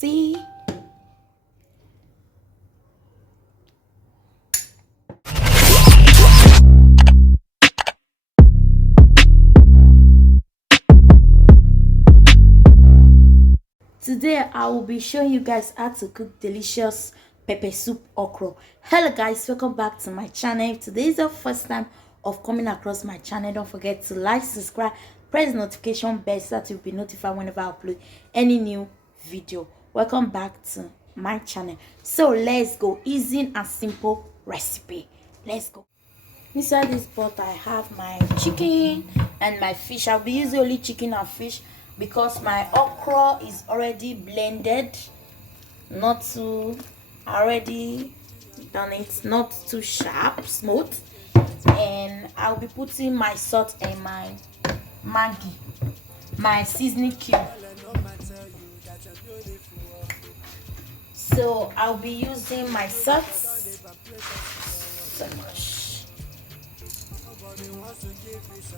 see. Today I will be showing you guys how to cook delicious pepper soup okra. Hello guys, welcome back to my channel. If today is your first time of coming across my channel, don't forget to like, subscribe, press the notification bell so that you'll be notified whenever I upload any new video. Welcome back to my channel. So let's go. Easy and simple recipe. Let's go. Inside this pot I have my chicken and my fish. I'll be using only chicken and fish because my okra is already blended, not too already done it, not too sharp, smooth. And I'll be putting my salt and my maggi, my seasoning cube. So I'll be using my salt so much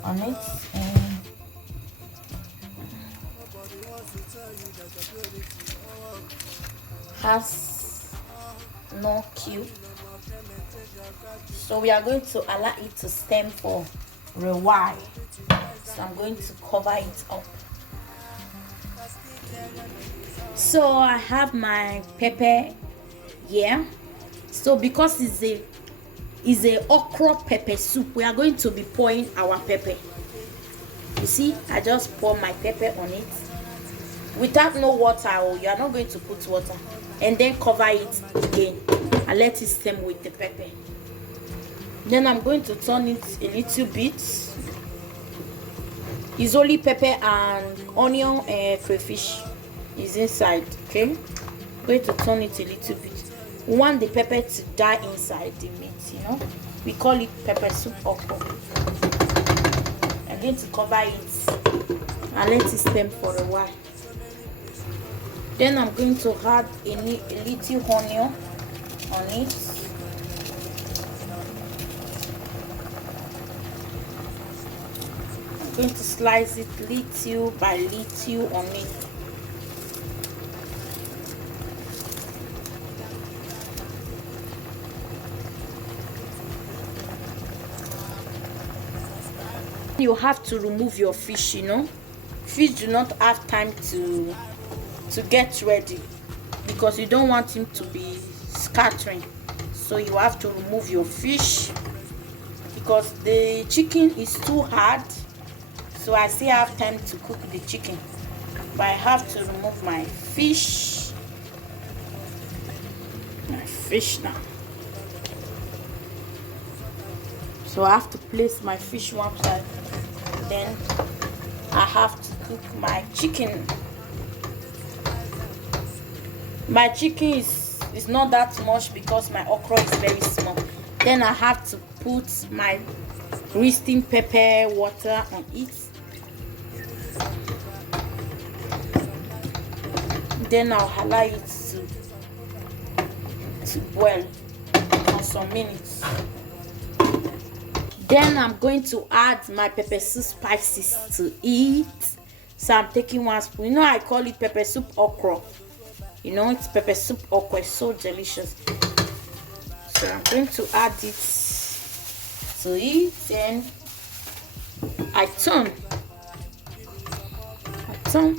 on it, and has no cube, so we are going to allow it to steam for a while. So I'm going to cover it up. So I have my pepper here. So because it's a okra pepper soup, we are going to be pouring our pepper. You see, I just pour my pepper on it without no water. Or you are not going to put water, and then cover it again and let it steam with the pepper. Then I'm going to turn it a little bit. It's only pepper and onion and crayfish is inside. Okay, I'm going to turn it a little bit. We want the pepper to die inside the meat, you know. We call it pepper soup okra. I'm going to cover it and let it steam for a while. Then I'm going to add a little onion on it. I'm going to slice it little by little on it. You have to remove your fish, you know. Fish do not have time to get ready because you don't want him to be scattering. So you have to remove your fish because the chicken is too hard. So I still have time to cook the chicken, but I have to remove my fish. Now. So I have to place my fish one side. Then I have to cook my chicken. My chicken is not that much because my okra is very small. Then I have to put my roasting pepper water on it. Then I'll allow it to boil for some minutes. Then I'm going to add my pepper soup spices to it. So I'm taking 1 spoon. You know, I call it pepper soup okra. You know, it's pepper soup okra. It's so delicious. So I'm going to add it to it, and I turn. You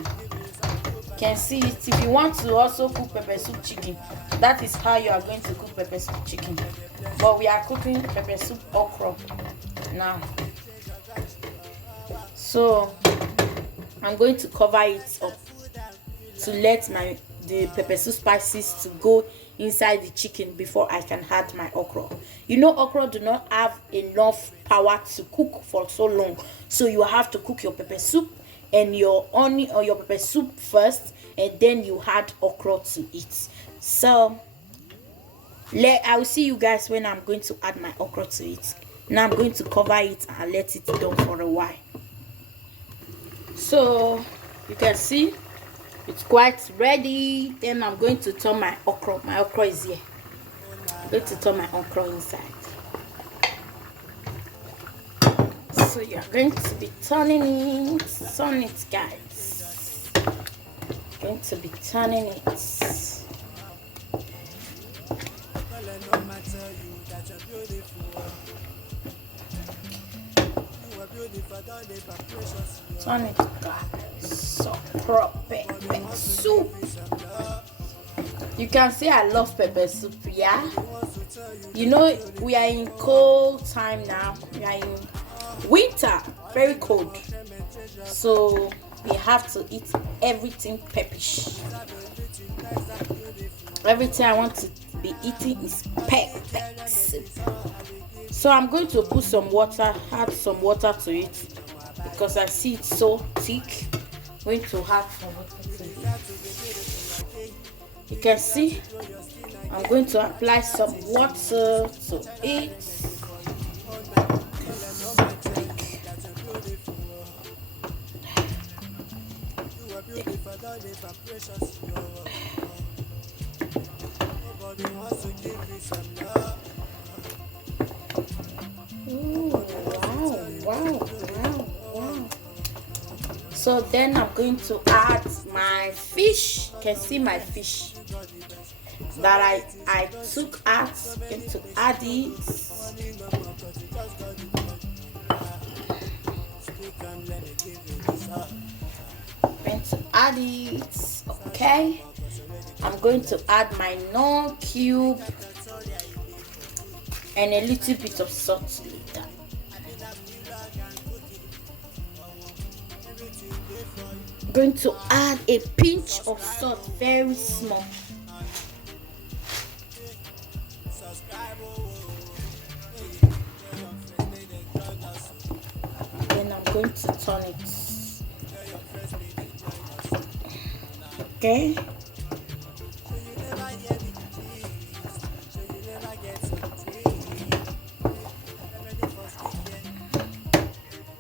can see it. If you want to also cook pepper soup chicken, that is how you are going to cook pepper soup chicken. But we are cooking pepper soup okra now. So I'm going to cover it up to let the pepper soup spices to go inside the chicken before I can add my okra. You know, okra do not have enough power to cook for so long, so you have to cook your pepper soup and your onion or your pepper soup first, and then you add okra to it. So I will see you guys when I'm going to add my okra to it. Now I'm going to cover it and let it down for a while. So you can see it's quite ready. Then I'm going to turn my okra. My okra is here. I'm going to turn my okra inside. So you're going to be turning it guys. Going to be turning it. Turn it, guys. So pepper soup. You can see I love pepper soup, yeah. You know we are in cold time now. We are in winter, very cold. So we have to eat everything peppish. Everything I want to be eating is pepper soup. So I'm going to put some water, add some water to it because I see it's so thick. I'm going to add some water to it. You can see I'm going to apply some water to it. Ooh, wow. So then I'm going to add my fish. You can see my fish that I took out. I'm going to add it. Okay, I'm going to add my non cube and a little bit of salt later. I'm going to add a pinch of salt, very small. Then I'm going to turn it. Okay.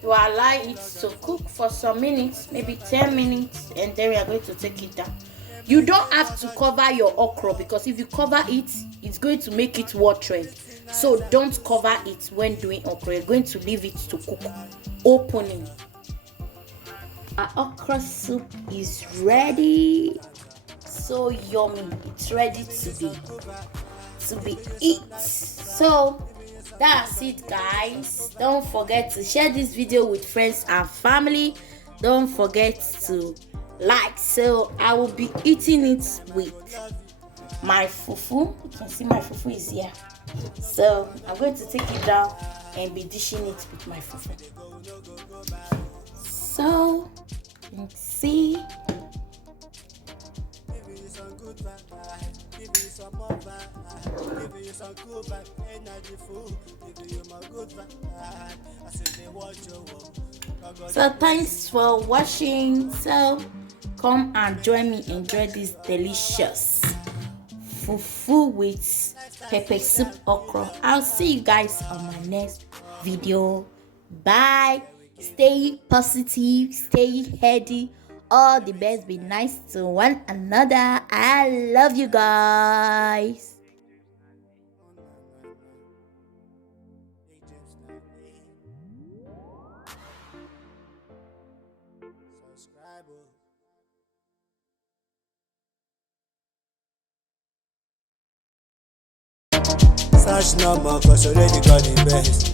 You allow it to cook for some minutes, maybe 10 minutes, and then we are going to take it down. You don't have to cover your okra because if you cover it, it's going to make it watery. So don't cover it when doing okra. You're going to leave it to cook. Opening. Our okra soup is ready. So yummy. It's ready to be eat. So that's it, guys. Don't forget to share this video with friends and family. Don't forget to like. So I will be eating it with my fufu. You can see my fufu is here. So I'm going to take it down and be dishing it with my fufu. So you can see. So thanks for watching. So come and join me, enjoy this delicious fufu with pepper soup okra. I'll see you guys on my next video. Bye. Stay positive, stay healthy. All the best. Be nice to one another. I love you guys. Search number, cause already got the best.